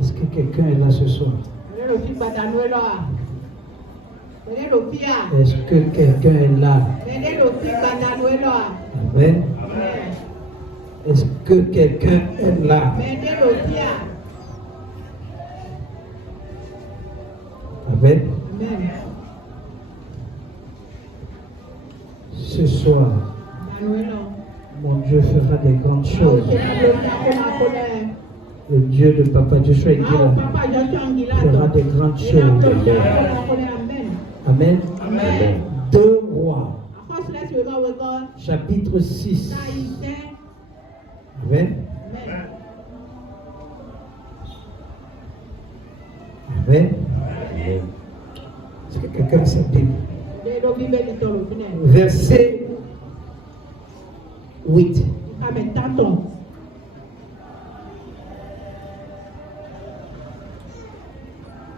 Est-ce que quelqu'un est là ce soir? Est-ce que quelqu'un est là? Amen. Est-ce que quelqu'un est là? Amen. Ce soir, mon Dieu fera des grandes choses. Le Dieu de Papa Joshua Nguila fera des grandes choses. Amen. Amen. 2 Rois, chapitre 6. Amen. Amen. Est-ce que quelqu'un s'est dit? Verset 8.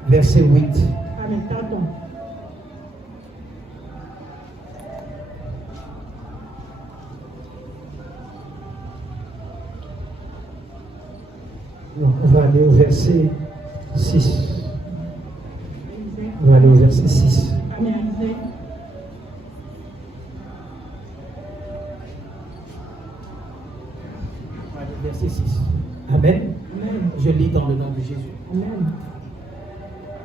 Verset 8. Donc, on va aller au verset 6. On va aller au verset 6. Verset 6. Amen. Amen. Je lis dans le nom de Jésus. Amen.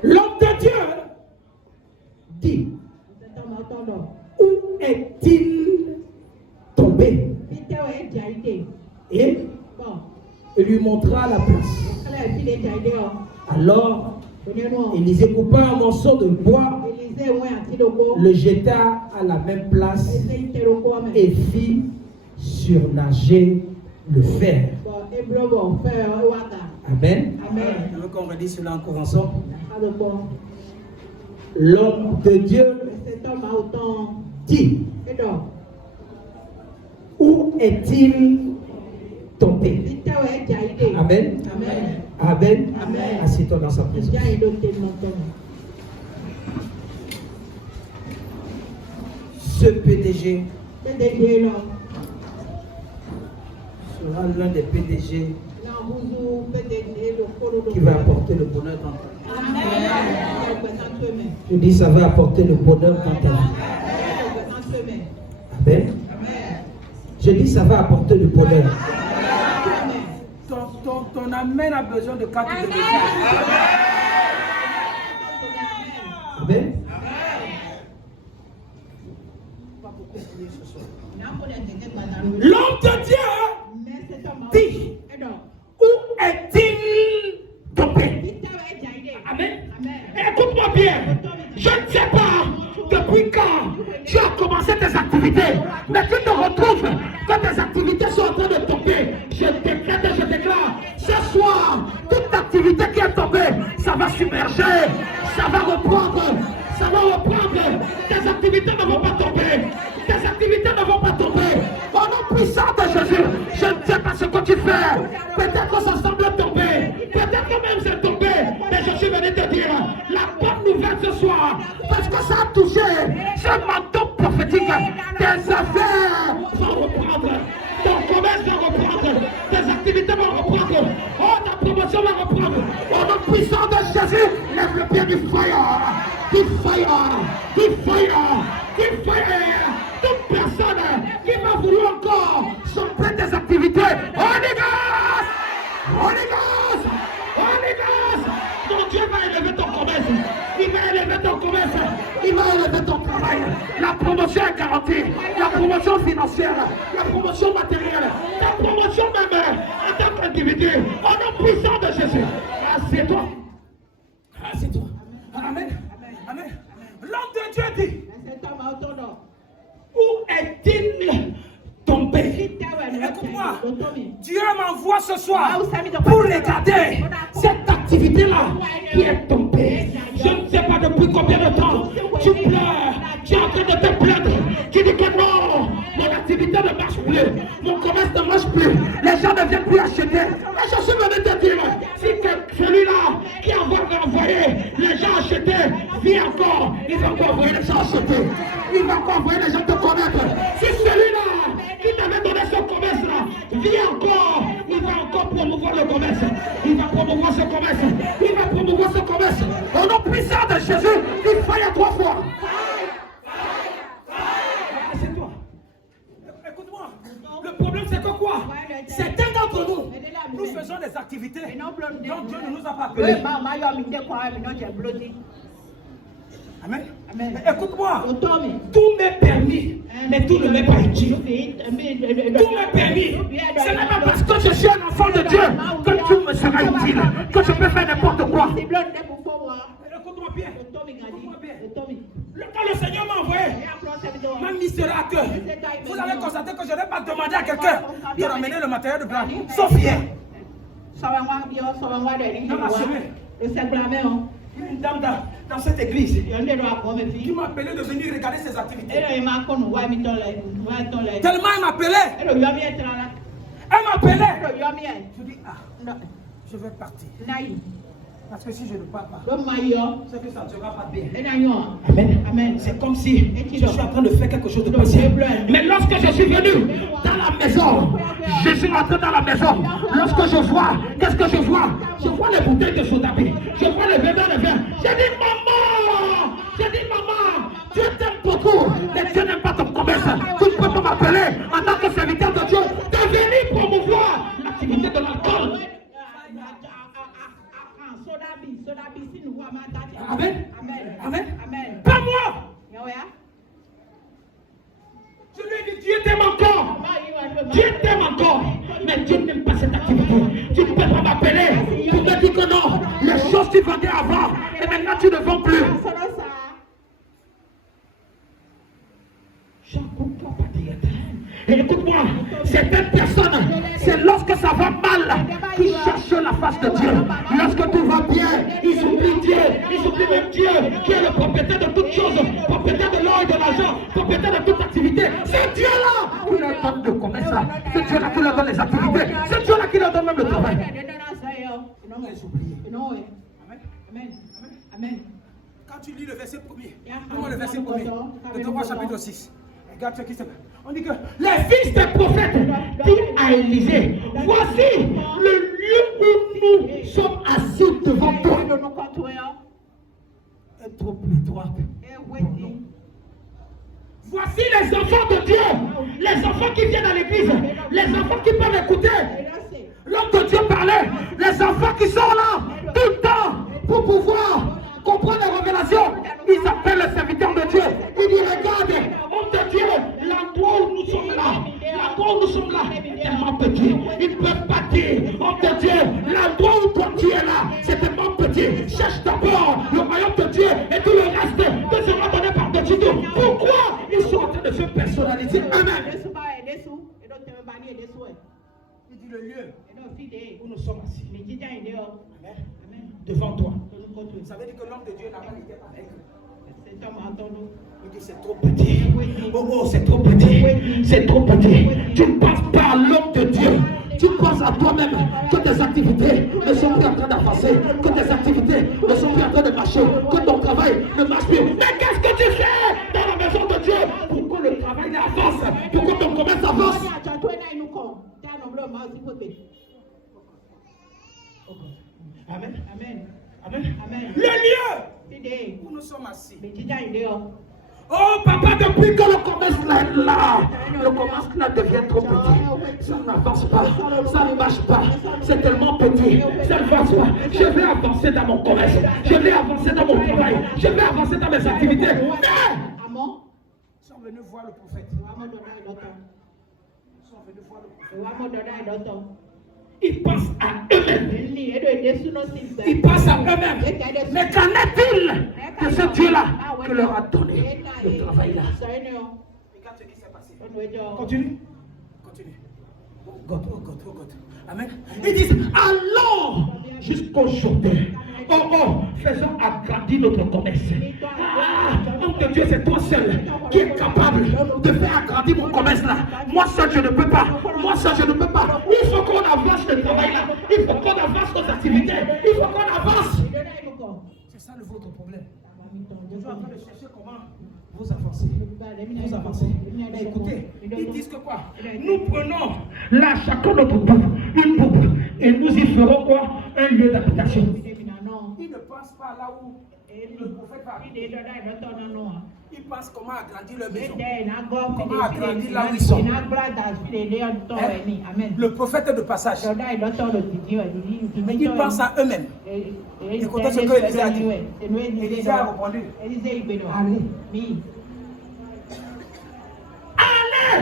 L'homme de Dieu dit: où est-il tombé? Et il lui montra la place. Alors, Élisée coupa un morceau de bois, le jeta à la même place et fit surnager le fer. Amen. Amen. Je veux qu'on redise cela encore ensemble. L'homme de Dieu dit: où est-il tombé? Amen. Amen. Amen. Amen. Assieds-toi dans sa présence. Ce PDG sera l'un des PDG qui va apporter le bonheur dans ta vie. Je dis, ça va apporter le bonheur dans ta vie. Amen. Je dis, ça va apporter le bonheur. Ton amen a besoin de 4 de décharge. Amen. L'homme de Dieu dit: où est-il tombé? Amen. Écoute-moi bien. Je ne sais pas depuis quand tu as commencé tes activités, mais tu te retrouves que tes activités sont en train de tomber. Je déclare, ce soir, toute activité qui est tombée, ça va submerger, ça va reprendre, Tes activités ne vont pas tomber. Tes activités ne vont pas tomber. Au nom puissant de Jésus, je ne sais pas ce que tu fais. Peut-être que ça semble tomber, peut-être que même c'est tombé, mais je suis venu te dire la bonne nouvelle ce soir, parce que ça a touché ce manteau prophétique. Tes affaires vont reprendre, ton commerce va reprendre, tes activités vont reprendre, oh, ta promotion va reprendre. Au nom puissant de Jésus, lève le pied du fire, du fire, du fire, du fire. Toute personne qui va vouloir encore stopper tes activités, Holy Ghost, Holy Ghost, Holy Ghost, ton Dieu va élever ton commerce, il va élever ton commerce, il va élever ton travail. La promotion est garantie, la promotion financière, la promotion matérielle, ta promotion même en tant qu'individu, au nom puissant de Jésus. Assieds-toi, assieds-toi. Amen, amen. L'homme de Dieu dit: où est-il tombé? Écoute-moi, Dieu m'envoie ce soir pour regarder cette activité-là qui est tombée. Je ne sais pas depuis combien de temps tu pleures, tu es en train de te plaindre, tu dis que non, mon activité ne marche plus. Mon commerce ne marche plus. Les gens ne viennent plus acheter. Et je suis venu te dire, si celui-là qui va envoyer les gens acheter, vit encore, il va encore envoyer les gens acheter. Il va encore envoyer les gens te connaître. Si celui-là qui t'avait donné ce commerce-là vit encore, il va encore promouvoir le commerce. Il va promouvoir ce commerce. Il va promouvoir ce commerce. Au nom puissant de Jésus, il faille à 3 fois. C'est toi. Écoute-moi. Le problème, c'est que quoi? Certains d'entre nous, nous faisons des activités dont Dieu ne nous a pas appelés. Amen. Amen. Écoute-moi, tout m'est permis, mais tout ne m'est pas utile. Tout m'est permis. Ce n'est pas parce que je suis un enfant de Dieu que tout me sera utile, que je peux faire n'importe quoi. Écoute-moi bien. Quand le Seigneur m'a envoyé, m'a mis sur la queue. Vous allez constater que je n'ai pas demandé à quelqu'un de ramener le matériel de blanc, sauf hier. Dans ma semaine. Une dame dans cette église qui m'a appelé de venir regarder ses activités. Tellement elle m'appelait. Elle m'appelait. Je dis, je vais partir. Parce que si je ne pars pas, c'est que ça ne sera pas bien. Amen. Amen. C'est comme si je suis en train de faire quelque chose de possible. Mais lorsque je suis venu dans la maison, je suis rentré dans la maison. Lorsque je vois, qu'est-ce que je vois? Je vois les bouteilles de soda, je vois les verres de verre. J'ai dit, maman, Dieu t'aime beaucoup, mais Dieu n'aime pas ton commerce. Tu ne peux pas m'appeler en tant que serviteur de Dieu de venir promouvoir l'activité de l'alcool. Amen. Amen. Amen. Pas moi. Je lui ai dit, Dieu t'aime encore. Dieu t'aime encore. Mais Dieu n'aime pas cette activité. Tu ne peux pas m'appeler pour me dire que non. Les choses que tu vendais avant, et maintenant tu ne vends plus. Et écoute-moi, certaines personnes, c'est lorsque ça va mal qu'ils cherchent la face de Dieu. Lorsque tout va bien, ils oublient Dieu. Ils oublient même Dieu qui est le propriétaire de toutes choses, propriétaire de l'or et de l'argent, propriétaire de toute activité. C'est Dieu-là qui leur donne le commerce. C'est Dieu-là qui leur donne les activités. C'est Dieu-là qui leur donne même le travail. Amen. Amen. Quand tu lis le verset 1er, le verset 1er, de 3 chapitre 6. Regarde ce qui se passe. On dit que les fils des prophètes disent à Élisée, voici le lieu où nous sommes assis devant toi. Est trop étroite. Voici les enfants de Dieu, les enfants qui viennent à l'église, les enfants qui peuvent écouter l'homme de Dieu parler, les enfants qui sont là tout le temps pour pouvoir comprendre les révélations. Ils appellent les serviteurs de Dieu. Ils disent, regarde, homme de Dieu, l'endroit où nous sommes là, est tellement petit. Ils ne peuvent pas dire, homme de Dieu, l'endroit où toi tu es là, c'est tellement petit. Cherche d'abord le royaume de Dieu et tout le reste te sera donné par-dessus tout. Pourquoi ils sont en train de se personnaliser eux-mêmes? Il dit le lieu où nous sommes assis. Amen. Devant toi. Ça veut dire que l'homme de Dieu là-bas n'était pas avec eux. Il dit c'est trop petit. Oh, c'est trop petit. C'est trop petit. Tu ne penses pas à l'homme de Dieu. Tu penses à toi-même que tes activités ne sont plus en train d'avancer, que tes activités ne sont plus en train de marcher, que ton travail ne marche plus. Mais qu'est-ce que tu fais dans la maison de Dieu pour que le travail avance, pour que ton commerce avance? Amen. Amen. Amen. Amen. Le lieu où nous sommes assis. Oh papa, depuis que le commerce est là, le commerce devient trop petit. Ça n'avance pas, ça ne marche pas. C'est tellement petit, ça ne avance pas. Je vais avancer dans mon commerce, je vais avancer dans mon travail, je vais avancer dans mes activités. Mais ils sont venus voir le prophète. Ils sont venus voir le prophète. Ils pensent à eux-mêmes. Ils pensent à eux-mêmes. Mais qu'en est-il de ce Dieu-là qui leur a donné le travail-là? Regarde ce qui s'est passé. Continue. Continue. Oh God. Amen. Ils disent, allons jusqu'au Jourdain. faisons agrandir notre commerce. Homme de Dieu, c'est toi seul qui est capable de faire agrandir mon commerce là. Moi seul, je ne peux pas. Moi seul, je ne peux pas. Il faut qu'on avance le travail là. Il faut qu'on avance nos activités. Il faut qu'on avance. C'est ça votre problème. Je suis en train de chercher comment vous avancez. Vous avancez. Mais écoutez, ils disent que quoi? Nous prenons là chacun notre bout, une boucle, et nous y ferons quoi? Un lieu d'habitation. Ils ne pensent pas là où le prophète va. Ils pensent comment agrandir leur maison. Comment agrandir là où ils sont. Le prophète est de passage. Mais ils pensent à eux-mêmes. Écoutez ce que Élisée a dit. Élisée a répondu. Allez!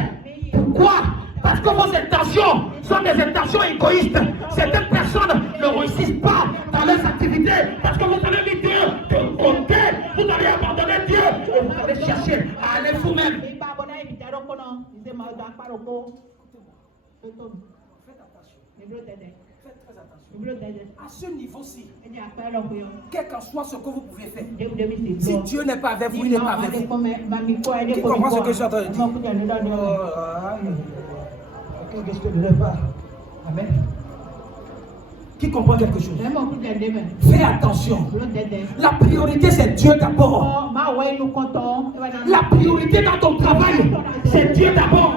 Pourquoi? Parce que vos intentions sont des intentions égoïstes. Certaines personnes ne réussissent pas dans leurs activités parce que vous avez mis Dieu de côté. Vous allez abandonner Dieu et vous allez chercher à aller vous-même. Faites attention. Faites très attention. À ce niveau-ci, quel qu'en soit ce que vous pouvez faire, si Dieu n'est pas avec vous, il n'est pas avec vous. Qui comprend ce que je suis en train de dire? Qu'est-ce que je ne veux pas? Amen. Qui comprend quelque chose? Fais attention. La priorité, c'est Dieu d'abord. La priorité dans ton travail, c'est Dieu d'abord.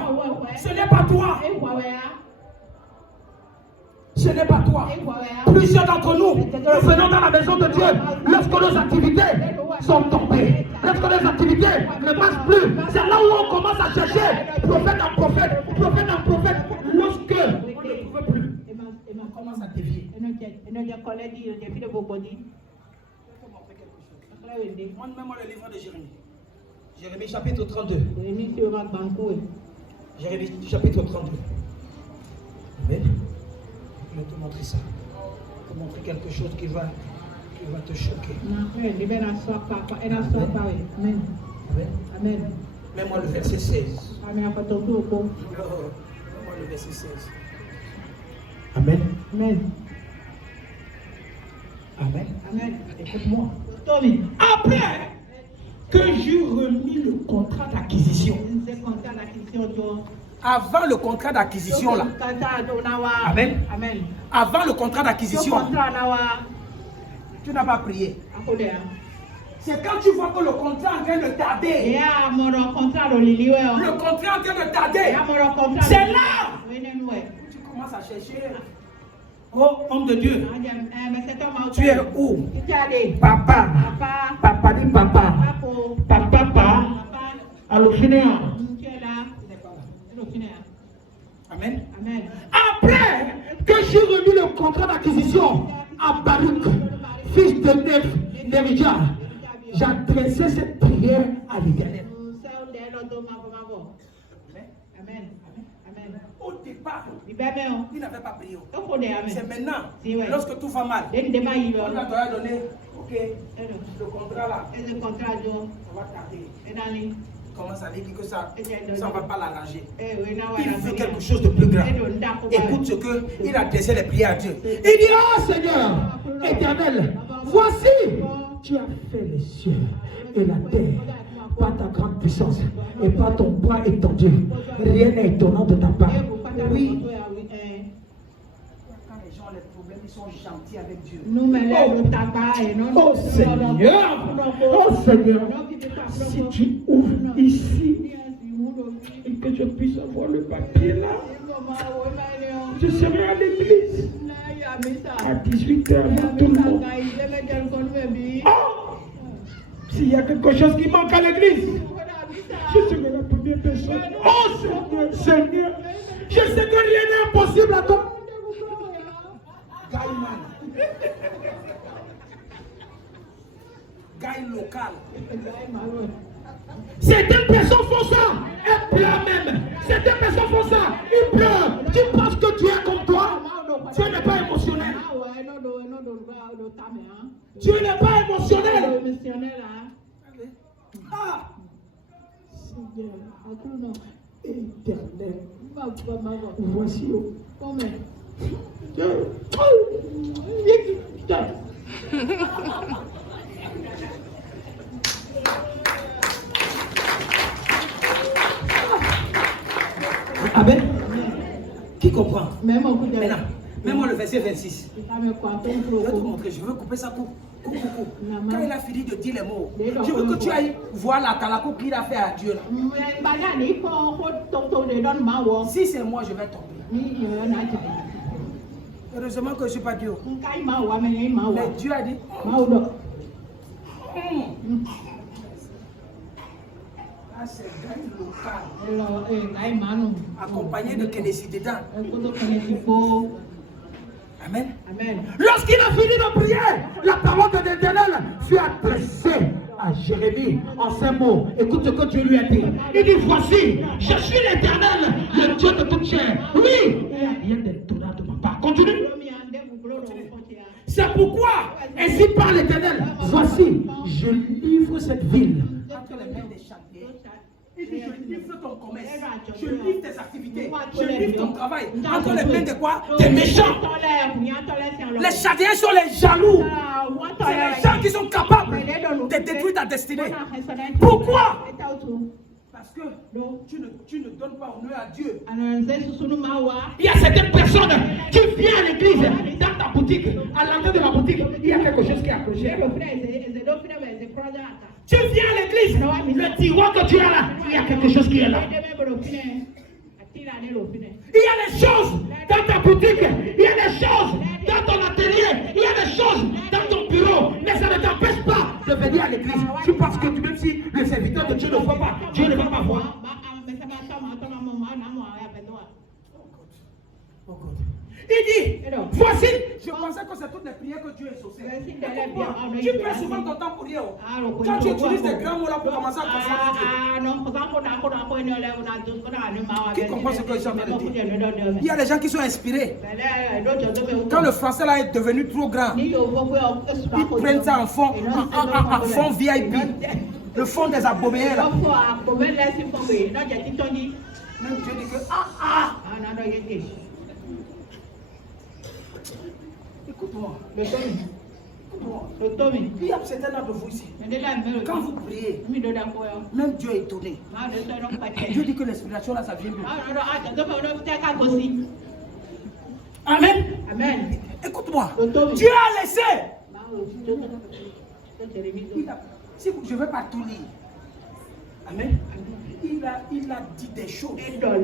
Ce n'est pas toi. Ce n'est pas toi. Plusieurs d'entre nous, nous venons dans la maison de Dieu lorsque nos activités sont tombées. Lorsque nos activités ne marchent plus. C'est là où on commence à chercher prophète en prophète, prophète en prophète. Lorsque on ne trouve plus, on commence à dévier. Montre-moi le livre de Jérémie. Jérémie chapitre 32. Jérémie chapitre 32. Amen. Je vais te montrer ça. Je vais te montrer quelque chose qui va te choquer. Amen. Amen. Mets-moi le verset 16. Mets-moi le verset 16. Amen. Amen. Amen. Amen. Écoute-moi. Après que j'eus remis le contrat d'acquisition. Avant le contrat d'acquisition là. Amen. Amen. Avant le contrat d'acquisition. Tu n'as pas prié. C'est quand tu vois que le contrat est en train de tarder. Le contrat est en train de tarder. C'est là où tu commences à chercher. Oh, homme de Dieu. Tu es où? Papa. Papa dit papa. Papa. Alors, finir. Amen. Amen. Après que j'ai remis le contrat d'acquisition à Baruch, fils de Nerijah, j'adressais cette prière à l'Éternel. Amen. Amen. Au départ, il n'avait pas prié. C'est maintenant, lorsque tout va mal, on va te donner, ok, le contrat là, on va tarder. Commence à dire que ça ne va pas l'arranger. Il veut quelque chose de plus grand. Écoute ce qu'il a adressé les prières à Dieu. Il dit, oh Seigneur, éternel, voici, tu as fait les cieux et la terre par ta grande puissance et par ton bras étendu. Rien n'est étonnant de ta part. Oui. Quand les gens ont les problèmes, ils sont gentils avec Dieu. Oh Seigneur, oh Seigneur, si tu ouvres ici et que je puisse avoir le papier là, je serai à l'église à 18h avant tout le monde. Oh, s'il y a quelque chose qui manque à l'église, je serai la première personne. Oh Seigneur, Seigneur, je sais que rien n'est impossible à toi. Gaï local. Certaines personnes font ça, elles pleurent même. Certaines personnes font ça, ils pleurent. Tu penses que Dieu est comme toi? Dieu n'est pas émotionnel. Dieu n'est pas émotionnel. Ah! Éternel, voici. Amen. Qui comprend? Maintenant, mets-moi le verset 26. Je vais te montrer, je veux couper ça court. Quand il a fini de dire les mots, je veux que tu ailles voir la talako qu'il a fait à Dieu là. Si c'est moi, je vais tomber. Heureusement que je ne suis pas Dieu. Mais Dieu a dit. Ah, c'est gagne local. Accompagné de Kennedy dedans. Amen. Amen. Lorsqu'il a fini de prier, la parole de l'Éternel fut adressée à Jérémie en ces mots. Écoute ce que Dieu lui a dit. Il dit, voici, je suis l'Éternel, le Dieu de toute chair. Oui, il y a des tonnerres de ma part. Continue. C'est pourquoi, ainsi par l'Éternel, voici, je livre cette ville entre les mains des Chaldéens. Il dit, je livre ton commerce, je livre tes activités, je livre ton travail. Entre les mains de quoi? Des méchants. Les Chaldéens sont les jaloux. C'est les gens qui sont capables de détruire ta destinée. Pourquoi? Parce que tu ne donnes pas honneur à Dieu. Il y a certaines personnes qui viennent à l'église, dans ta boutique, à l'entrée de la boutique, il y a quelque chose qui est accroché. Tu viens à l'église, le tiroir que tu as là, il y a quelque chose qui est là. Il y a des choses dans ta boutique, il y a des choses dans ton atelier, il y a des choses dans ton bureau, mais ça ne t'empêche pas de venir à l'église. Tu penses que même si le serviteur de Dieu ne voit pas, Dieu ne va pas voir. Il dit, voici, je pensais que c'est toutes les prières que Dieu exauçait. Tu perds souvent ton temps pour rien. Quand tu utilises des grands mots là pour commencer à comprendre Dieu. Qui comprend ce que je suis en train de dire? Il y a des gens qui sont inspirés. Quand le français là est devenu trop grand, ils prennent ça en fond VIP. Le fond des aboméens là. Même Dieu dit que écoute-moi. Il y a certains d'entre vous ici. Quand vous priez, même Dieu est étonné. Dieu dit que l'inspiration là, ça vient de lui. Amen. Amen. Écoute-moi. Dieu a laissé. Si je ne vais pas tout lire. Amen. Il a dit des choses. Dieu a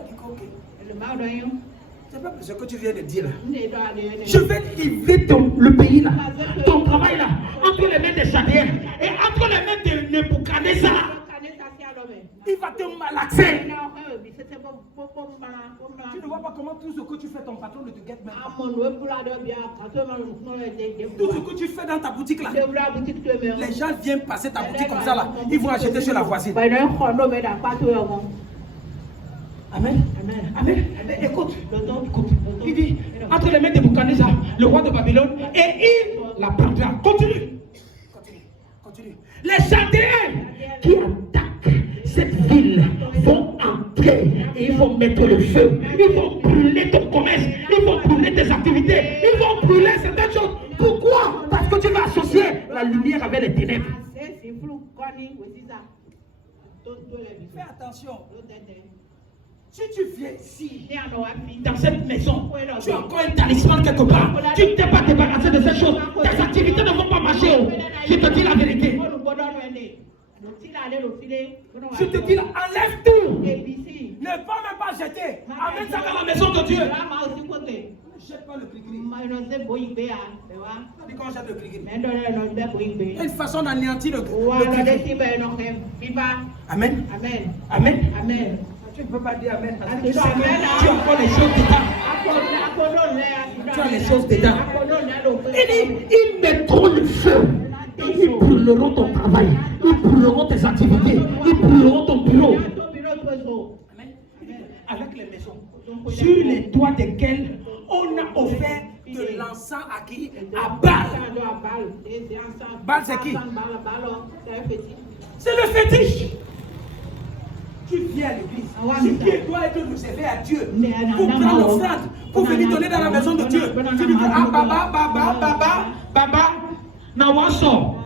dit ok. C'est pas ce que tu viens de dire là. Je vais livrer le pays là, ton travail là, entre les mains des Chaldéens et entre les mains de Nebuchadnezzar. Il va te malaxer. Tu ne vois pas comment tout ce que tu fais, ton patron ne te guette même pas. Tout ce que tu fais dans ta boutique là, les gens viennent passer ta boutique comme ça là, ils vont acheter chez la voisine. Amen. Amen. Amen. Écoute. Il dit, entre les mains de Nebuchadnezzar, le roi de Babylone, et il la prendra. Continue. Les Chaldéens qui attaquent cette ville vont entrer et ils vont mettre le feu. Ils vont brûler ton commerce. Ils vont brûler tes activités. Ils vont brûler certaines choses. Pourquoi? Parce que tu vas associer la lumière avec les ténèbres. Fais attention. Si tu viens ici, dans cette maison, tu as encore un talisman quelque part. Tu ne t'es pas débarrassé de ces choses. Tes activités ne vont pas marcher. Je te dis la vérité. Je te dis, enlève tout. Ne pas même pas jeter. Amène ça dans la maison de Dieu. Ne jette pas le gris-gris. Dis qu'on jette le gris-gris. Il y a une façon d'anéantir le gris-gris. Amen. Amen. Amen. Amen. Tu ne peux pas dire Amen parce que tu as encore les choses dedans. Tu as les choses dedans. Il dit, ils mettront le feu. Ils brûleront ton travail. Ils brûleront tes activités. Ils brûleront ton bureau. Avec les maisons. Sur les toits desquels on a offert de l'encens à qui? À Baal. Baal c'est qui? C'est le fétiche. Tu viens à l'église. Ce qui doit être réservé à Dieu. Pour prendre l'offrande. Pour venir donner dans la maison de Dieu. Tu dis ah baba. Nawaso.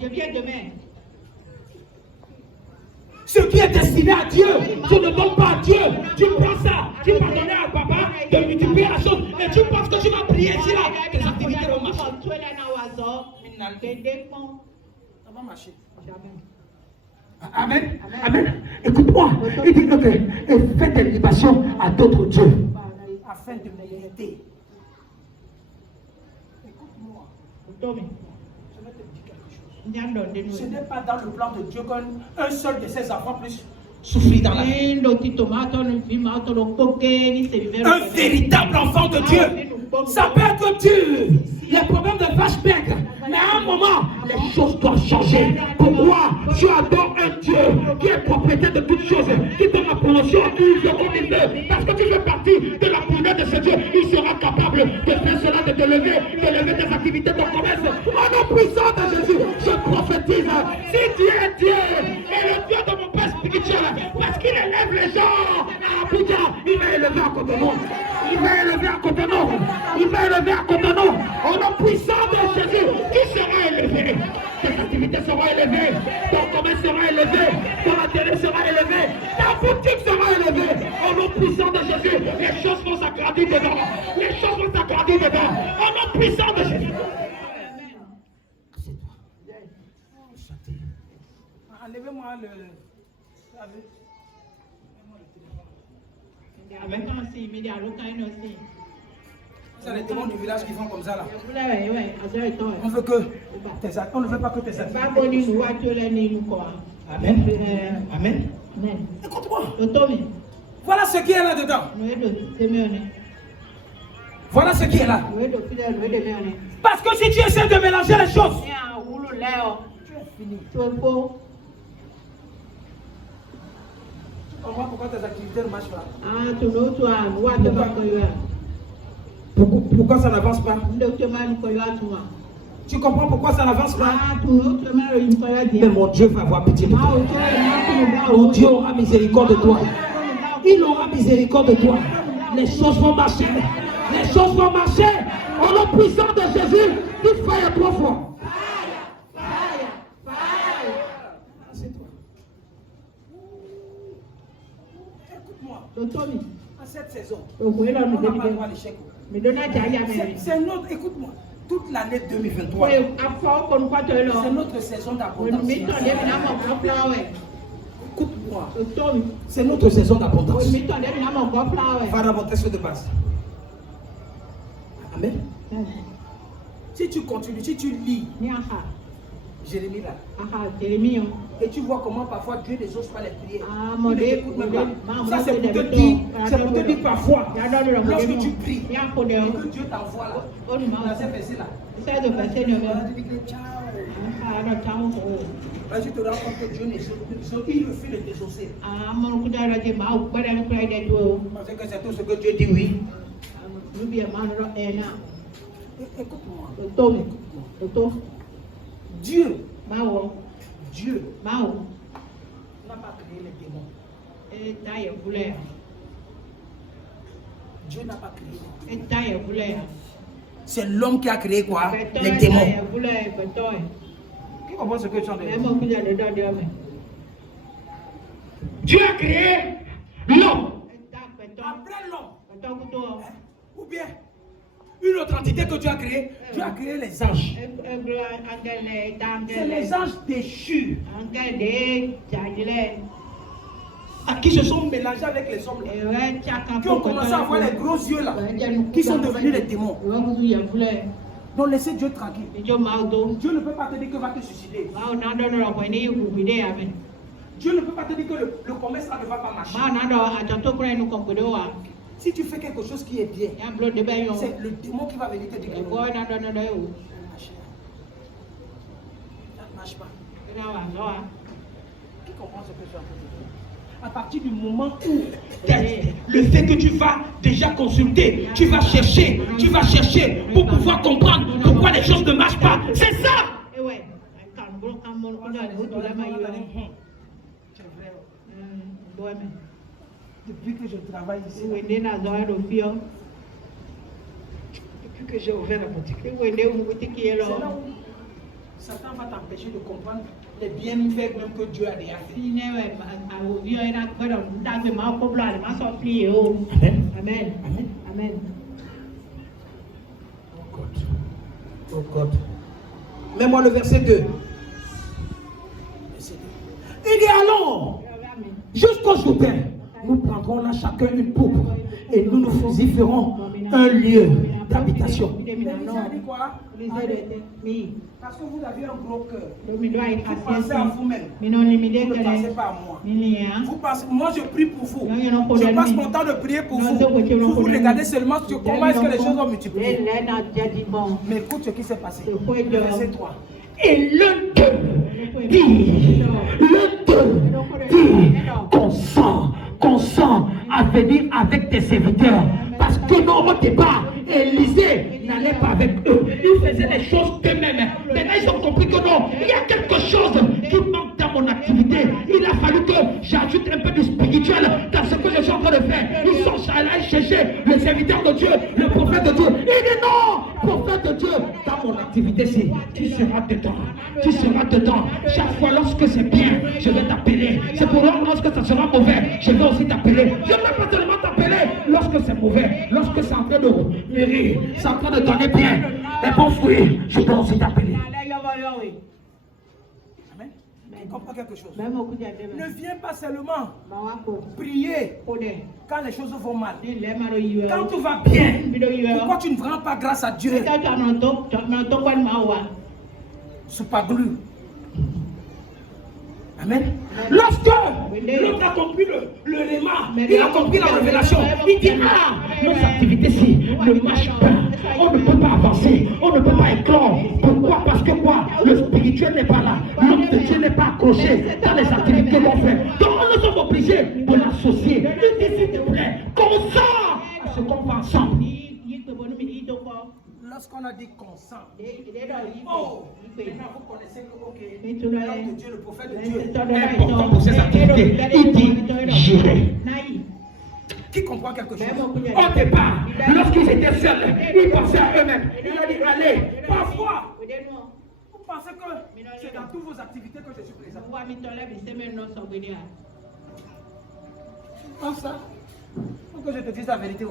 Je viens demain. Ce qui est destiné à Dieu, tu ne donnes pas à Dieu. Tu prends ça, tu vas donner à papa de multiplier la chose. Et tu penses que tu vas prier ici là. Tes activités vont marcher. Ça va marcher. Amen. Amen. Écoute-moi. Il dit que faites des libations à d'autres dieux. Afin de m'aider. Écoute-moi. Je vais te dire quelque chose. Ce n'est pas dans le plan de Dieu qu'un seul de ses enfants puisse souffrir dans la vie. Un véritable enfant de Dieu. Ça peut être dur. Les problèmes de flashback. Mais à un moment, les choses doivent changer. Pourquoi tu adores un Dieu qui est propriétaire de toutes choses, qui donne la promotion à qui il comme il veut. Parce que tu fais partie de la prunelle de ce Dieu. Il sera capable de faire cela, de te lever, de lever tes activités, ton commerce. Au nom puissant de Jésus, je prophétise. Si Dieu est Dieu, et le Dieu de mon Père spirituel, parce qu'il élève les gens à Abuja, il va élever à Cotonou. Il va élever à Cotonou. Il va élever à Cotonou. Au nom puissant de Jésus, tu seras élevé. Tes activités seront élevées. Ton commerce sera élevé. Ton intérêt sera élevé. Ta boutique sera élevée. Au nom puissant de Jésus, les choses vont s'agrandir dedans. Les choses vont s'agrandir dedans. Au nom puissant de Jésus. Enlevez-moi le. Amen. C'est les démons du village qui font comme ça là. On veut que on ne veut pas que tes Amen. Amen. Écoute-moi. Voilà ce qui est là dedans. Voilà ce qui est là. Parce que si tu essaies de mélanger les choses, tu es fini. On voit pourquoi tes activités ne marchent pas. Pourquoi ça n'avance pas? Tu comprends pourquoi ça n'avance pas? Mais mon Dieu va avoir pitié de toi. Mon Dieu aura miséricorde de toi. Il aura miséricorde de toi. Les choses vont marcher. Les choses vont marcher. Au nom puissant de Jésus, il faille trois fois. Écoute-moi. À cette saison, on n'a pas droit à l'échec. C'est notre, écoute-moi, toute l'année 2023, c'est notre saison d'abondance. Écoute-moi, c'est notre saison d'abondance. Va dans mon texte de base. Amen. Si tu continues, si tu lis Jérémie là, et tu vois comment parfois Dieu n'exauce pas les prières. Il ne t'écoute même pas. Ça c'est pour te dire, parfois, lorsque tu pries, et que Dieu t'envoie là, dans ces versets là, tu te rends compte que Dieu n'exauce, il refuse de t'exaucer. Parce que c'est tout ce que Dieu dit oui. Écoute-moi. Dieu n'a pas créé les démons. Dieu n'a pas créé les démons. C'est l'homme qui a créé quoi? Les démons. Qui comprend ce que tu as dit? Dieu a créé l'homme. Après l'homme. Ou bien une autre entité que Dieu a créée, Dieu a créé les anges. C'est les anges déchus à qui se sont mélangés avec les hommes là, qui ont commencé à avoir les gros yeux là, qui sont devenus les démons. Donc laissez Dieu tranquille. Dieu ne peut pas te dire que va te suicider. Dieu ne peut pas te dire que le commerce là ne va pas marcher. Si tu fais quelque chose qui est bien, c'est le démon qui va venir te dire que non. Ça ne marche pas. Qui comprend ce que je suis en train de dire? À partir du moment où le fait que tu vas déjà consulter, tu vas chercher pour pouvoir comprendre pourquoi les choses ne marchent pas. C'est ça! Depuis que je travaille ici, Wende na zoa do fio. depuis que j'ai ouvert la boutique, Wende umutiki c'est là yelo. où Satan va t'empêcher de comprendre les bienfaits même que Dieu a déjà fait. Sinewe au vio ina kwenda ndagwe ma ko blale ma so fli o. Amen. Amen. Amen. Amen. Oh God. Oh God. Mets-moi le verset 2. Verset 2. Il dit alors, jusqu'au jour, nous prendrons là chacun une poupe et nous nous y ferons un lieu d'habitation. Mais Lisa a dit quoi? Parce que vous avez un gros cœur. Vous pensez à vous-même. Vous ne pensez pas à moi. Vous pensez, moi je prie pour vous. Je passe mon temps de prier pour vous. Vous regardez seulement sur comment est-ce que les choses vont multiplier. Mais écoute ce qui s'est passé. Le verset 3. Et le Dieu dit, consent à venir avec tes serviteurs. Parce que non, au départ, Élisée n'allait pas avec eux. Ils faisaient les choses d'eux-mêmes. Maintenant, ils ont compris que non, il y a quelque chose qui manque dans mon activité. Il a fallu que j'ajoute un peu de spirituel dans ce que je suis en train de faire. Ils sont allés chercher le serviteur de Dieu, le prophète de Dieu. Il dit non, prophète de Dieu, dans mon activité, tu seras dedans. Tu seras dedans. Chaque fois lorsque c'est bien, je vais t'appeler. C'est pour lorsque ça sera mauvais, je vais aussi t'appeler. Je ne vais pas seulement t'appeler lorsque c'est mauvais, lorsque c'est en train de mûrir, c'est en train de donner bien les bons fruits, je vais aussi t'appeler. Amen. Tu comprends quelque chose? Ne viens pas seulement prier quand les choses vont mal. Quand tout va bien, pourquoi tu ne rends pas grâce à Dieu? Soupaglu. Amen. Lorsque l'autre a compris le léma, il a compris la révélation. Il dit nos activités-ci ne marchent pas. On ne peut pas avancer. On ne peut pas éclore. Pourquoi? Parce que quoi? Le spirituel n'est pas là. L'homme de Dieu n'est pas accroché dans les activités qu'on fait. Donc nous sommes obligés de l'associer. Il dit s'il te plaît, consent à ce qu'on fait ensemble. Lorsqu'on a dit consent, oh, maintenant vous connaissez que l'homme de Dieu, le prophète de Dieu, est important pour ses activités. Il dit j'irai. Qui comprend quelque chose? Au départ, lorsqu'ils étaient seuls, ils pensaient à eux-mêmes. Il a dit allez, parfois, vous pensez que c'est dans toutes vos activités que je suis présent. Comme ça. Faut que je te dise la vérité.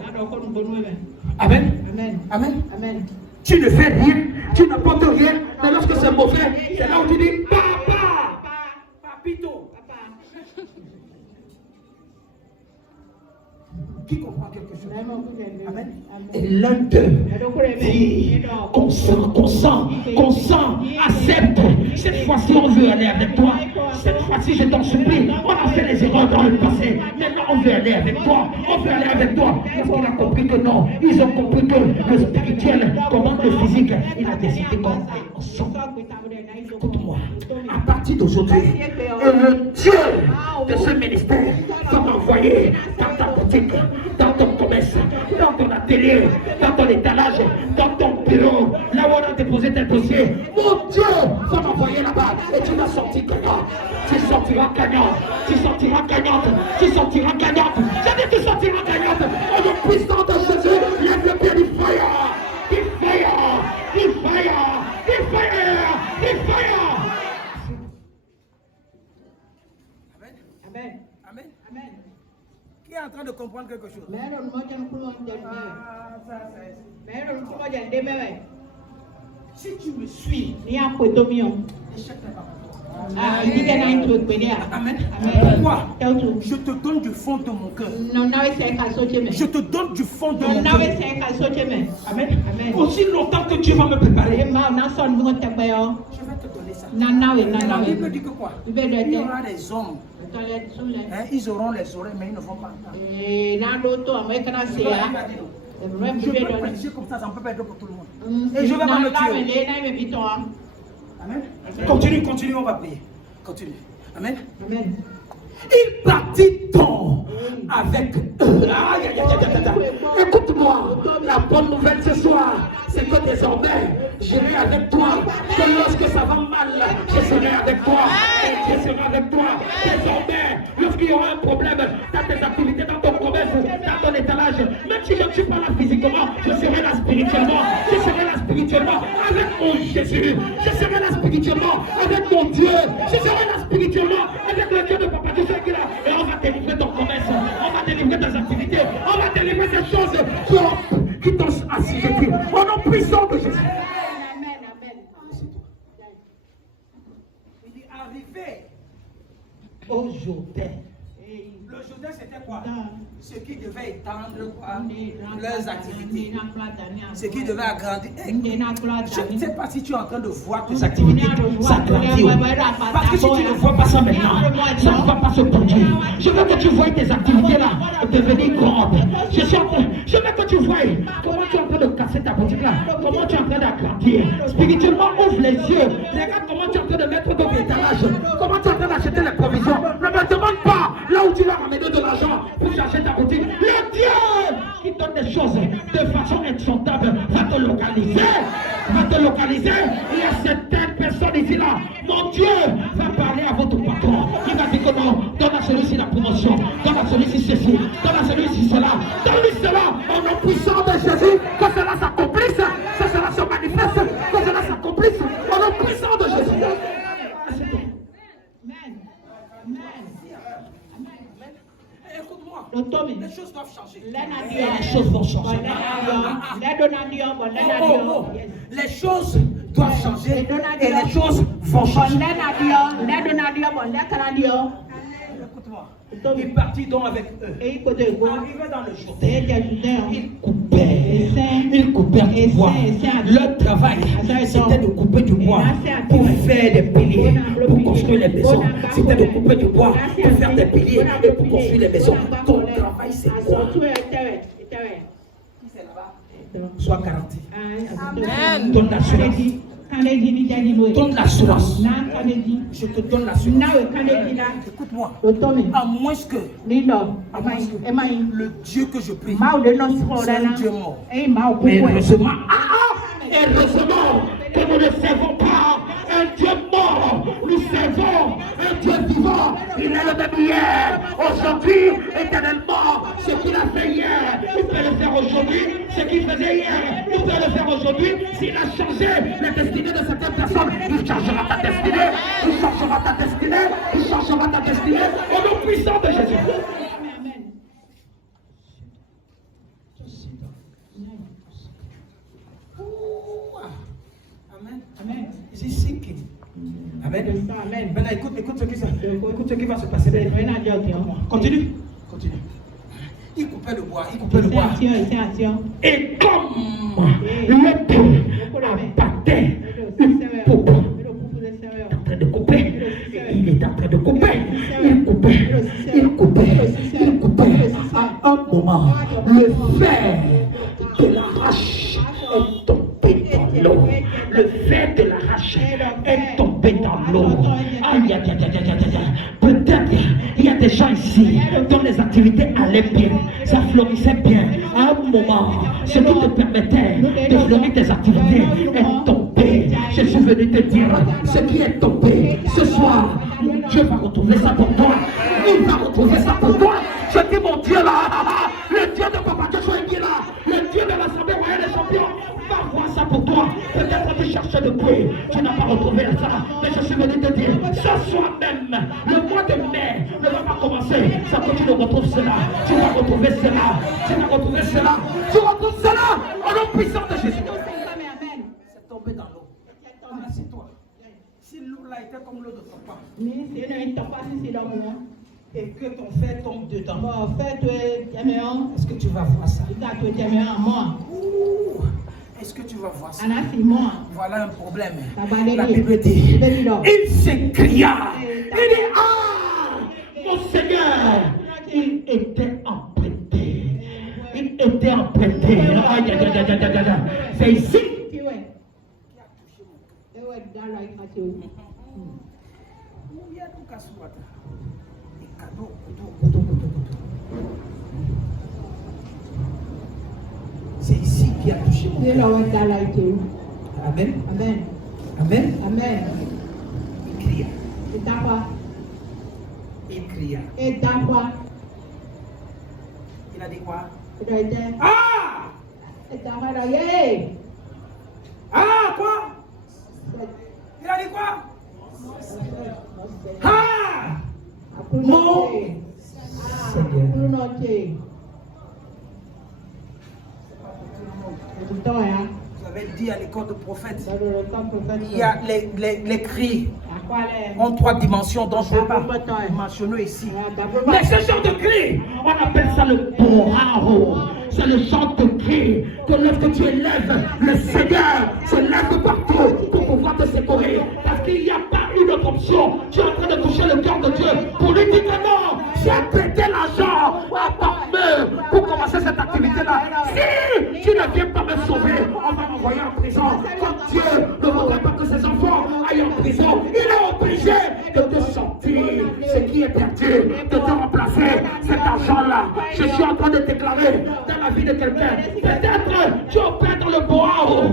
Amen. Amen. Amen. Amen. Tu ne fais rien, tu n'apportes rien, mais lorsque c'est mauvais, c'est là où tu dis papa, papito. Qui comprend quelque chose? Amen. Et l'un d'eux dit consent, accepte. Cette fois-ci, on veut aller avec toi. Cette fois-ci, je t'en supplie. On a fait les erreurs dans le passé. Maintenant, on veut aller avec toi. On veut aller avec toi. Parce qu'on a compris que non. Ils ont compris que le spirituel commande le physique. Il a décidé qu'on aille ensemble. Écoute-moi. À partir d'aujourd'hui, le Dieu de ce ministère va m'envoyer dans ta boutique, dans ton commerce, dans ton atelier, dans ton étalage, dans ton bureau, là où on a déposé tes dossiers. Mon Dieu va m'envoyer là-bas et tu vas sortir gagnant. Tu sortiras gagnant. Tu sortiras gagnante. Tu sortiras gagnante. J'ai dit tu sortiras gagnante. Au nom puissant de Jésus, lève le pied du fire. Du fire. Du fire. Du fire. Du fire. Amen. Amen. Amen. Qui est en train de comprendre quelque chose? Si tu me suis, l'échec n'est pas Amen. Pourquoi? Je te donne du fond de mon cœur. Je te donne du fond de mon cœur. Amen. Aussi longtemps que Dieu va me préparer, je vais te donner ça. La Bible dit que quoi? Il y aura des hommes. Ils auront les oreilles, mais ils ne vont pas entendre. Je peux prêcher comme ça ne peut pas être pour tout le monde. Et je vais pas me tuer. Amen. Continue, on va prier. Continue. Amen. Il partit donc avec eux. Écoute-moi, la bonne nouvelle ce soir, c'est que désormais, j'irai avec toi. Que lorsque ça va mal, je serai avec toi. Et je serai avec toi. Désormais, lorsqu'il qu'il y aura un problème dans tes activités, dans ton commerce, dans ton étalage, même si je ne suis pas là physiquement, je serai là spirituellement. Je serai là spirituellement avec mon Jésus. Je serai là spirituellement avec mon Dieu. Je serai là spirituellement avec le Dieu de Papa. Je serai là. Et on va délivrer ton commerce. On va délivrer tes activités. On va délivrer ces choses qui t'ont assujetti. Au nom puissant de Jésus. Il dit arrivé au Jourdain. Le Jourdain, c'était quoi? Ce qui devait étendre quoi? Leurs activités. Ce qui devait agrandir. Je ne sais pas si tu es en train de voir tes activités s'agrandir. Parce que si tu ne vois pas ça maintenant, ça ne va pas se produire. Je veux que tu vois tes activités là devenir grandes. Je veux que tu vois comment tu es en train de casser ta boutique là. Comment tu es en train d'agrandir. Spirituellement, ouvre les yeux. Regarde comment tu es en train de mettre dans l'étalage. Comment tu es en train d'acheter les provisions. Ne me demande pas là où tu vas ramener de l'argent pour chercher ta boutique. Le Dieu qui donne des choses de façon insontable va te localiser. Va te localiser. Il y a certaines personnes ici là. Mon Dieu va parler à votre patron. Il va dire que non, donne à celui-ci la promotion. Donne à celui-ci ceci. Donne à celui-ci cela. Donne-lui cela. Au nom puissant de Jésus. Que cela s'accomplisse. Que cela se manifeste. Que cela s'accomplisse. Au nom puissant de Jésus. Les choses doivent changer. Les choses vont changer. Les choses doivent changer et les choses vont changer. Écoute-moi. Il est parti donc avec eux. Arrivé dans le Jourdain, ils coupèrent du bois. Leur travail, c'était de couper du bois pour faire des piliers, pour construire les maisons. C'était de couper du bois pour faire des piliers et pour construire les maisons. Ton travail, c'est quoi? Sois garanti. Donne l'assurance. Donne l'assurance. Je te donne l'assurance. Écoute-moi. À moins que le Dieu que je prie, c'est un Dieu mort. Mais heureusement, heureusement que nous ne servons pas un Dieu mort. Nous servons un Dieu vivant. Il est le même hier, aujourd'hui, éternellement. Ce qu'il a fait hier, il peut le faire aujourd'hui. Ce qu'il faisait hier, il peut le faire aujourd'hui. S'il a changé la destinée de certaines personnes, il changera ta destinée. Il changera ta destinée. Il changera ta destinée. Au nom puissant de Jésus. Amen. Amen. C'est sinking. Amen. Amen. Maintenant, écoute ce qui va se passer. Continue. Continue. Il coupait le bois. Et comme le peu abattait une poupe, en train de couper, il est en train de couper, il coupait. À un moment, le fer de la hache est tombé dans l'eau. Le fer de la hache est tombé dans l'eau. Aïe, aïe, aïe, aïe, aïe, aïe. Peut-être il y a des gens ici dont les activités allaient bien, ça florissait bien. À un moment, ce qui te permettait de fleurir tes activités est tombé. Je suis venu te dire, ce qui est tombé ce soir, mon Dieu va retrouver ça pour toi. Il va retrouver ça pour toi. Je dis mon Dieu là, le Dieu de Papa Joshua qui est là, le Dieu de l'Assemblée royale des champions, va voir ça pour toi. Peut-être que tu cherchais depuis, tu n'as pas retrouvé ça. Mais je suis venu te dire, ce soir même, le mois de mai ne va pas commencer sans que tu ne retrouves cela. Tu vas retrouver cela. Tu vas retrouver cela. Tu retrouves cela au nom puissant de Jésus. C'est tombé dans l'eau. Assieds-toi. Si l'eau là était comme l'eau de ton pain, et que ton fer tombe dedans, est-ce que tu vas voir ça? Ouh. Est-ce que tu vas voir ça? Voilà un problème. La Bible dit, il s'écria. Il dit, ah, Mon Seigneur, il était emprunté. Il était emprunté. Aïe, aïe, aïe, aïe, aïe, aïe, aïe. C'est ici. C'est ici qui a touché mon cœur. Amen. Amen. Amen. Amen. Il cria. Itapa. Il cria. Elia. Et d'abord, Il a dit quoi? il a été. Ah! Et d'abord, yeah. Ah, quoi? Il a dit quoi? Ah! Mon Seigneur. Vous avez dit à l'école de prophète, il y a les cris en 3 dimensions dont je ne vais pas mentionner ici. Mais ce genre de cri, on appelle ça le borao. C'est le genre de cri que lorsque tu élèves, le Seigneur se lève de partout pour pouvoir te secourir. Parce qu'il n'y a pas une autre option. Tu es en train de toucher le cœur de Dieu pour lui dire que non, j'ai prêté l'argent à Parmeux pour commencer cette activité-là. Si tu ne viens pas me sauver, on va m'envoyer en prison. Quand Dieu ne voudrait pas que ses enfants aillent en prison, il est obligé de te sortir ce qui est perdu, de te remplacer cet argent-là. Je suis en train de déclarer dans la vie de quelqu'un, peut-être tu opères dans le bois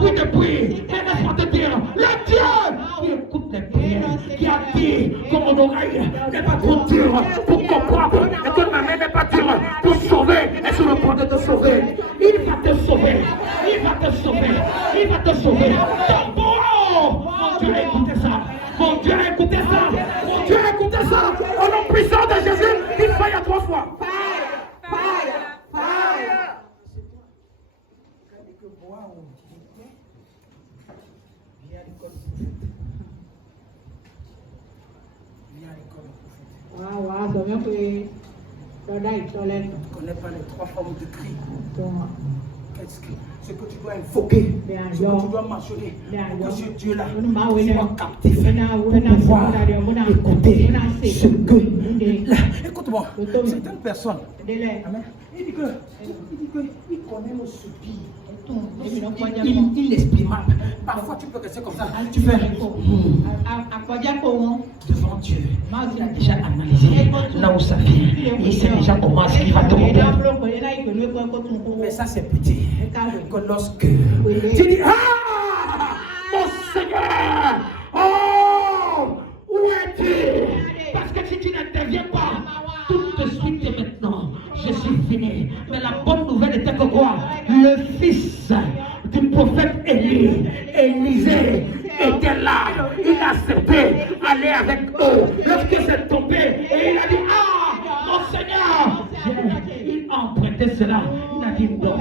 depuis, et laisse-moi te dire, le Dieu qui écoute les prières, qui a dit que mon oreille n'est pas trop dure pour comprendre et que ma main n'est pas dure pour sauver et sur le point de te sauver. Il va te sauver, il va te sauver, il va te sauver. Ton bois, mon Dieu a écouté ça, mon Dieu a écouté ça, mon Dieu a écouté ça. Au nom puissant de Jésus, il faille à 3 fois. Tu ne connais pas les 3 formes de cri. Qu'est-ce que ce que tu dois invoquer, ce que tu dois mentionner, pour que ce Dieu-là soit captif pour pouvoir écouter ce que... Écoute-moi, certaines personnes, amen, il dit qu'il connaît nos soupirs. Inexprimable. Parfois tu peux rester comme ça. Tu fais devant Dieu. Il a déjà analysé là où ça vient. Il sait déjà comment est-ce qu'il va te répondre. Mais ça c'est petit. Que lorsque tu dis ah mon Seigneur, oh où es-tu? Parce que si tu n'interviens pas tout de suite et maintenant, je suis fini. Mais la bonne nouvelle était que quoi? Le fils du prophète Élisée, était là. Il a accepté aller avec eux. Lorsque c'est tombé, et il a dit ah, mon Seigneur, il a emprunté cela. Il a dit non,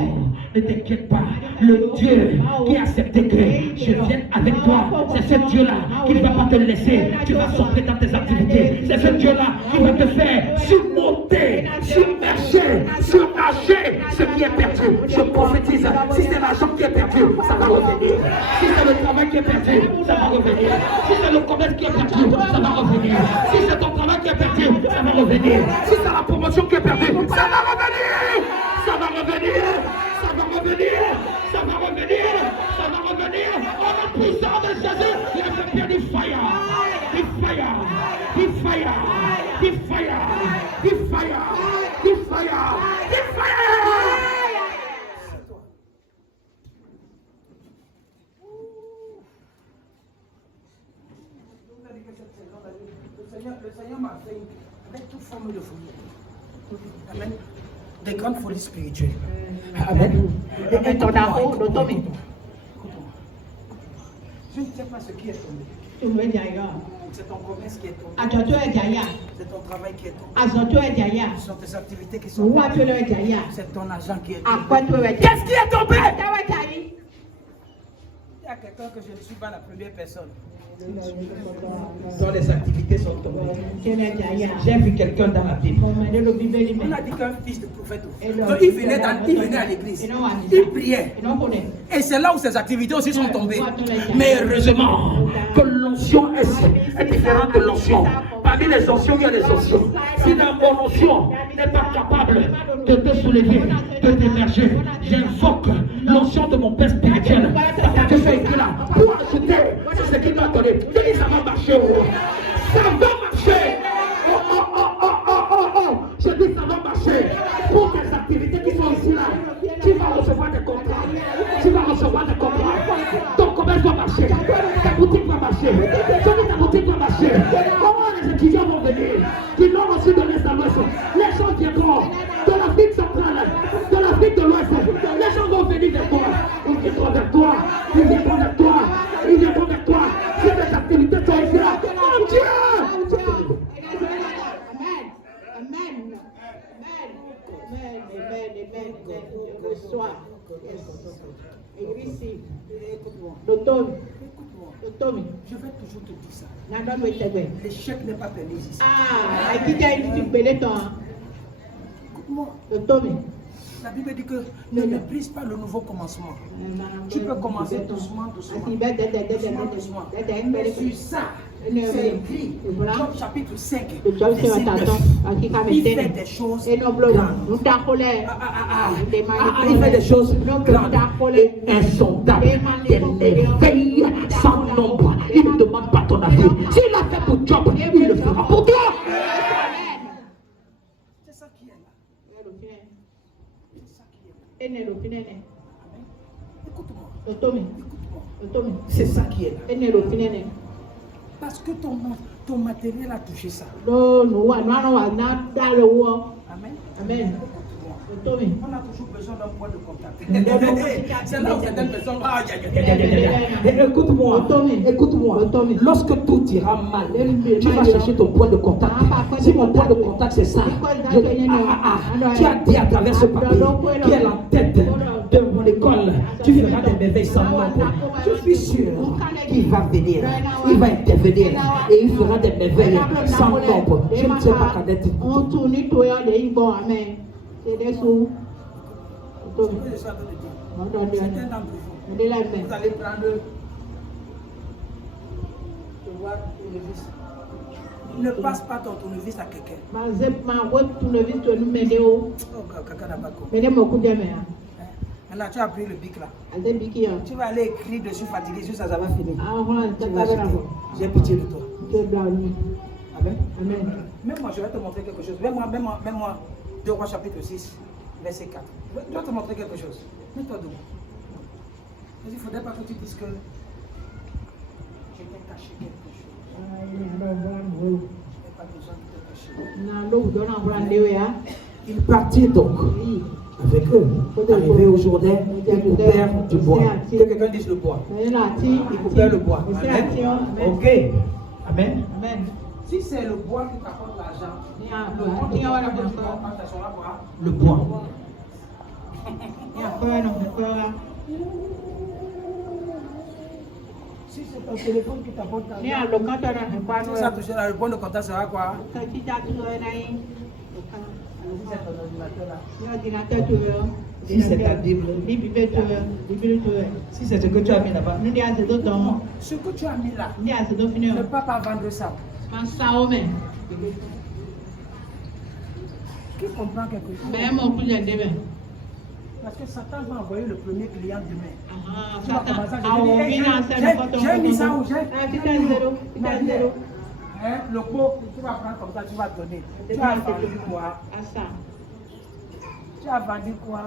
ne t'inquiète pas. Le Dieu qui a accepté que je vienne avec toi, c'est ce Dieu-là qui ne va pas te laisser. Tu vas sombrer dans tes activités. C'est ce Dieu-là qui va te faire surmonter, submerger, surnager ce qui est perdu. Je prophétise, si c'est l'argent qui est perdu, ça va revenir. Si c'est le travail qui est perdu, ça va revenir. Si c'est le commerce qui est perdu, ça va revenir. Si c'est ton travail qui est perdu, ça va revenir. Si c'est la promotion qui est perdue, ça va revenir. Ça va revenir. Ça va revenir. Ça va revenir. Ça va revenir. Oh, la puissance de Jésus, il a fait bien du fire. Du fire. Du fire. Du fire. Du fire. Du fire. Du fire. Le Seigneur m'a fait avec toute forme de folie. Amen. Des grandes folies spirituelles. Amen. Et ton amour de tomber. Je ne sais pas ce qui est tombé. C'est ton commerce qui est tombé. C'est ton travail qui est tombé. Ce sont tes activités qui sont tombées. C'est ton argent qui est tombé. Qu'est-ce qui est tombé? Il y a quelqu'un que je ne suis pas la première personne dont les activités sont tombées. J'ai vu quelqu'un dans la Bible. On a dit qu'un fils de prophète, il venait à l'église, il priait. Et c'est là où ses activités aussi sont tombées. Mais heureusement que l'onction est différente de l'onction. Parmi les onction, il y a les onction. Si la bonne onction n'est pas capable de te soulever, de t'émerger, j'invoque l'onction de mon père spirituel. Parce que c'est écrit là, pour ajouter ce qu'il m'a donné. Je dis ça va marcher. Ça va marcher. Je dis ça va marcher. Pour tes activités qui sont ici là, tu vas recevoir des contrats. Tu vas recevoir des contrats. Ton commerce va marcher. Ta boutique va marcher. Je dis ta boutique va marcher. Comment les étudiants vont venir? Ils n'ont Les gens viendront de l'Afrique centrale, de l'Afrique de l'Ouest. Les gens vont venir vers toi. Ils viendront vers toi. Ils viendront vers toi. Ils viendront vers toi. Si tes activités sont ici, mon Dieu! Reçois. Et receive. L'automne. L'automne. Je vais toujours te dire ça. Nada me tebe. L'échec n'est pas permis ici. Ah, aqui tem um peletón. Écoute-moi. L'automne. La Bible dit que ne méprise pas le nouveau commencement. Tu peux commencer doucement, doucement. Doucement. Mais sur ça, c'est écrit. Job chapitre 5. Il fait des choses grandes. Il fait des choses grandes et insondables. Des merveilles sans nombre. Il ne demande pas ton avis. S'il l'a fait pour Job, il le fera pour toi. C'est ça qui est là. Écoute-moi. C'est ça qui est là. Parce que ton matériel a touché ça. Amen. Amen. On a toujours besoin d'un point de contact. C'est là où certaines personnes. Écoute-moi. Lorsque tout ira mal, tu vas chercher ton point de contact. Si mon point de contact c'est ça, tu as dit à travers ce papier qui est en tête de mon école, tu feras des merveilles sans nombre. Je suis sûr qu'il va venir, il va intervenir et il fera des merveilles sans nombre. Je ne sais pas quand être. C'est des sous. Certains d'entre vous, vous allez prendre tournevis. Ne passe pas ton tournevis à quelqu'un. Quelqu'un n'a pas compris. Maintenant, tu as pris le bic là. Tu vas aller écrire dessus, fatigué, juste ça va finir. J'ai pitié de toi. Amen. Même moi, je vais te montrer quelque chose. Même moi. 2 Rois chapitre 6, verset 4. Je dois te montrer quelque chose. Mets-toi debout. Il ne faudrait pas que tu dises que je t'ai caché quelque chose. Je n'ai pas besoin de te cacher. Il partit donc avec eux. Arrivé au Jourdain, ils coupèrent du bois. Que quelqu'un dise le bois. Ils coupèrent le bois. Amen. Ok. Amen. Si c'est le bois qui t'apporte l'argent, le bois. Si c'est ton téléphone qui t'apporte l'argent, ça touche la réponse de contact, ça va quoi? Si c'est ton ordinateur là. Si c'est ta Bible. Si c'est ce que tu as mis là-bas. Ce que tu as mis là, ne peux pas vendre ça. Qui comprend quelque chose? Parce que Satan va envoyer le premier client demain. Tu vas commencer à dire, j'ai mis ça où j'ai. Le pot, tu vas prendre comme ça, tu vas donner. Tu as vendu quoi? Tu as vendu quoi?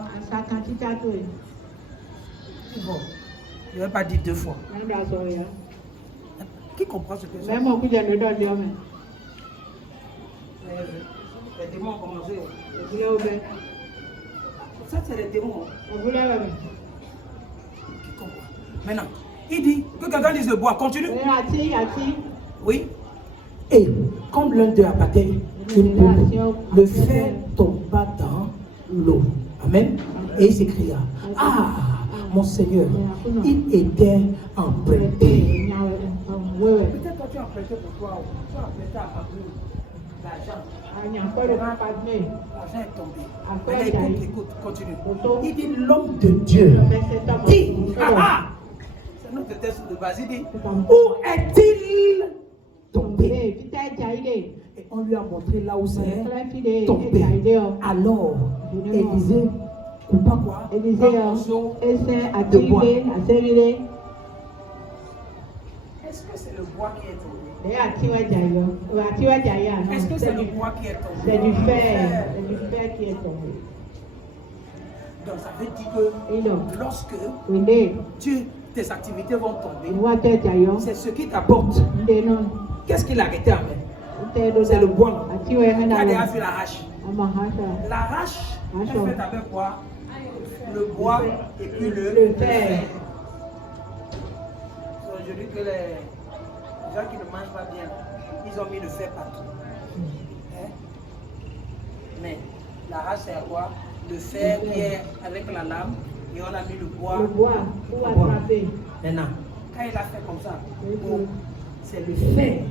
Bon, je ne vais pas dire 2 fois. Qui comprend ce que c'est? Les démons ont commencé. Ça, c'est les démons. Qui comprend? Maintenant, il dit que quelqu'un dise le bois. Continue. Oui. Et comme l'un d'eux abattait une poule, le fer tomba dans l'eau. Amen. Et il s'écria, ah, mon Seigneur, il était emprunté. Peut-être que tu as emprunté pour toi, tu as emprunté à Pablo l'argent. L'argent est tombé. Écoute, continue. Il dit, l'homme de Dieu dit, c'est notre texte de base, il dit, où est-il tombé? Et on lui a montré là où c'est tombé. Alors, Élisée, ou pas quoi? De bois. Est-ce que c'est le bois qui est tombé? Est-ce que c'est le bois qui est tombé? C'est du fer. C'est du fer qui est tombé. Donc ça veut dire que lorsque tes activités vont tomber, c'est ce qui t'apporte. Qu'est-ce qu'il a arrêté à main? C'est le bois. Il y a déjà fait la hache. La hache est faite avec quoi? Le bois et puis le fer. Je dis que les gens qui ne mangent pas bien, ils ont mis le fer partout. Hein? Mais la hache c'est à quoi? Le fer qui est avec la lame et on a mis le bois. Le bois pour attraper. Maintenant, quand il a fait comme ça, c'est le fer.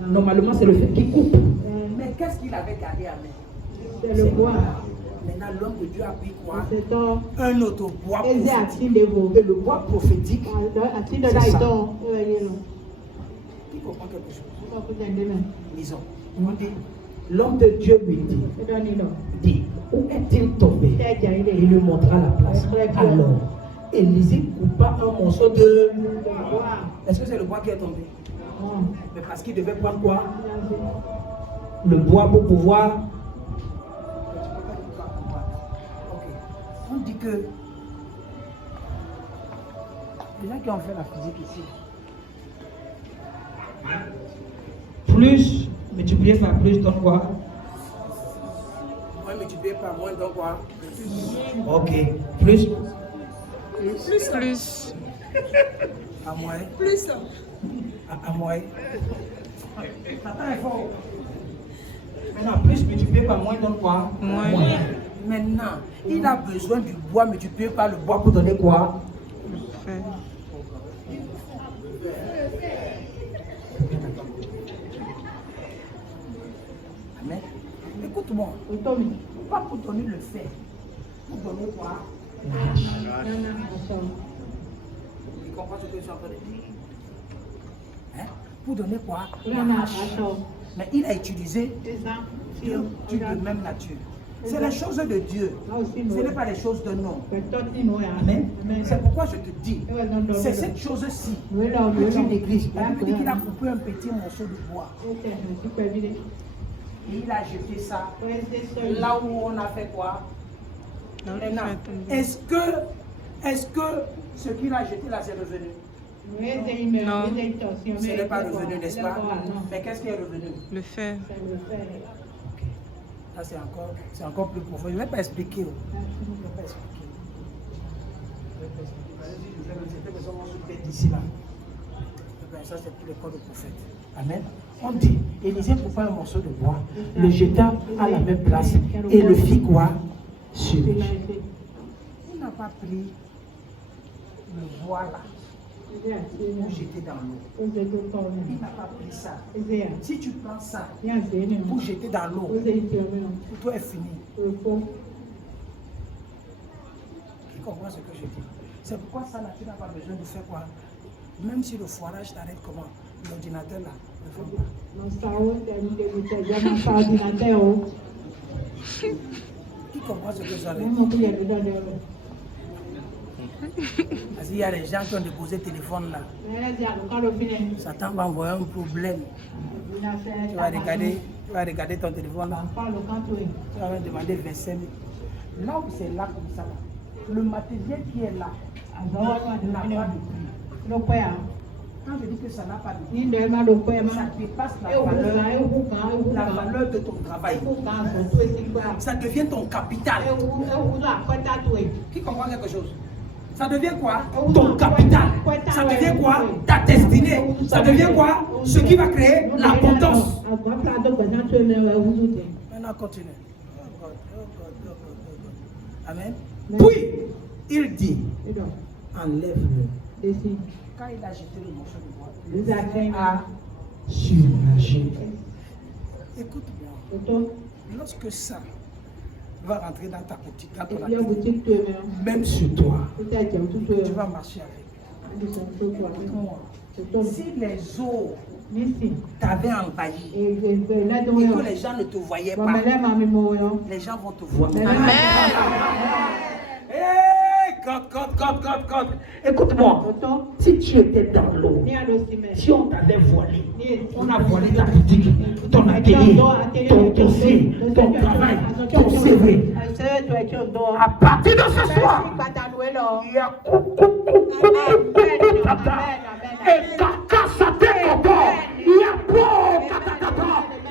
Normalement, c'est le fer qui coupe. Mais qu'est-ce qu'il avait gardé à main? C'est le bois. Maintenant, l'homme de Dieu a pris quoi? Un autre bois prophétique. Et le bois prophétique, c'est ça. Qui comprend quelque chose? Lisons. On dit, l'homme de Dieu lui dit, où est-il tombé? Il lui montra la place. Alors, Élisée coupa un morceau de bois. Est-ce que c'est le bois qui est tombé? Mais parce qu'il devait prendre quoi? Le bois pour pouvoir. On dit que les gens qui ont fait la physique ici, plus multiplié par plus donne quoi? Moins multiplié par moins donne quoi? Ok. Plus. À moins. Plus. À moins. Papa est fort. Maintenant, plus multiplié par moins donne quoi? Moins. Maintenant, il a besoin du bois multiplié par le bois pour donner quoi? Le fer. Amen. Écoute-moi. Pas pour donner le fer. Pour donner quoi? La hache. Tu comprends ce que je suis en train de dire? Hein? Pour donner quoi? La hache. Mais il a utilisé du de même nature. C'est les choses de Dieu. Ce n'est pas les choses de l'homme. Amen. C'est pourquoi je te dis, c'est cette chose-ci que tu négliges. Il a dit qu'il a coupé un petit morceau de bois. Et il a jeté ça là où on a fait quoi? Est-ce que ce qu'il a jeté là, c'est revenu? Non. Ce n'est pas revenu, n'est-ce pas? Mais qu'est-ce qui est revenu? Le fer. Ça c'est encore plus profond. Je ne vais pas expliquer. Ça c'est pour l'école de prophète. Amen. On dit, Élisée coupa un morceau de bois, le jeta à la même place et le fit quoi? Sur. Il n'a pas pris le bois là pour jeter dans l'eau. Il n'a pas pris ça. Si tu prends ça pour jeter dans l'eau, pour toi est fini. Qui comprend ce que je dis? C'est pourquoi ça là, tu n'as pas besoin de faire quoi? Même si le foirage t'arrête comment? L'ordinateur là, ne fait pas. Qui comprend ce que ça veut dire? Parce qu'il y a des gens qui ont déposé le téléphone là. Satan va envoyer un problème. Tu vas regarder ton téléphone là. Tu vas demander 25 000. Là où c'est là comme ça, le matériel qui est là n'a pas de prix. Quand je dis que ça n'a pas de prix, ça dépasse la valeur de ton travail. Ça devient ton capital. Qui comprend quelque chose? Ça devient quoi? Ton capital. Ça devient quoi? Ta destinée. Ça devient quoi? Ce qui va créer l'abondance. Maintenant, continue. Amen. Puis, il dit, enlève-le. Quand il a jeté le morceau de bois, il a surnagé. Écoute-moi. Lorsque ça va rentrer dans ta boutique, dans ton activité, même sur toi, tu vas marcher avec. Si les eaux t'avaient envahi et que les gens ne te voyaient pas, les gens vont te voir. God. Écoute-moi, si tu étais dans l'eau, si on t'avait voilé, on a voilé ta boutique, ton atelier, ton dossier, ton travail, ton CV. À partir de ce soir, il y a et caca sa tête encore. Il y a beau,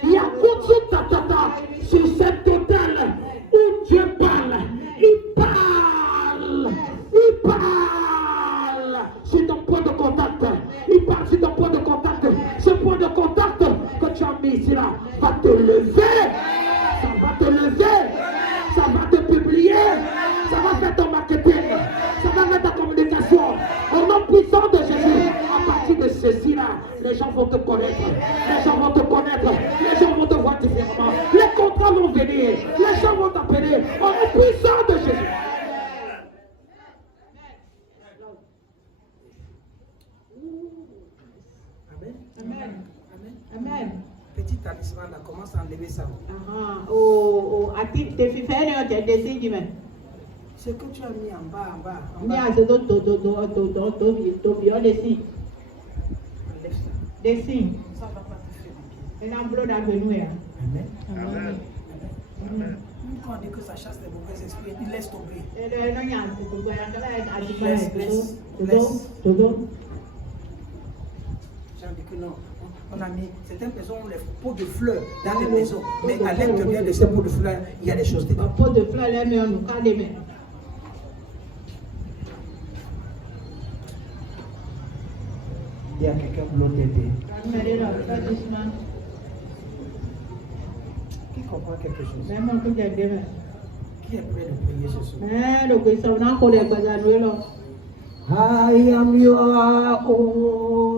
il y te connaître. Les gens vont te connaître. Les gens vont te voir différemment. Les contrats vont venir. Les gens vont t'appeler. Au nom puissant de Jésus. Amen. Amen. Amen. Amen. Petit talisman là, commence à enlever ça. Ce que tu as mis en bas, en bas. Enlève ça. Dessin. Ça va pas te faire du bien. Et l'enveloppe d'avenir. Amen. Amen. Même quand on dit que ça chasse les mauvais esprits, il laisse tomber. J'ai dit que non. On a mis, certaines personnes ont les pots de fleurs dans les maisons, mais à l'intérieur de ces pots de fleurs, il y a des choses dedans. Pot de fleurs, les mains, nous quand les mains. Il y a quelqu'un pour l'autre aider. Qui comprend quelque chose? Même un coup de main. Qui est prêt de prier ce soir? Le ça, on a encore les bazar, I am your own.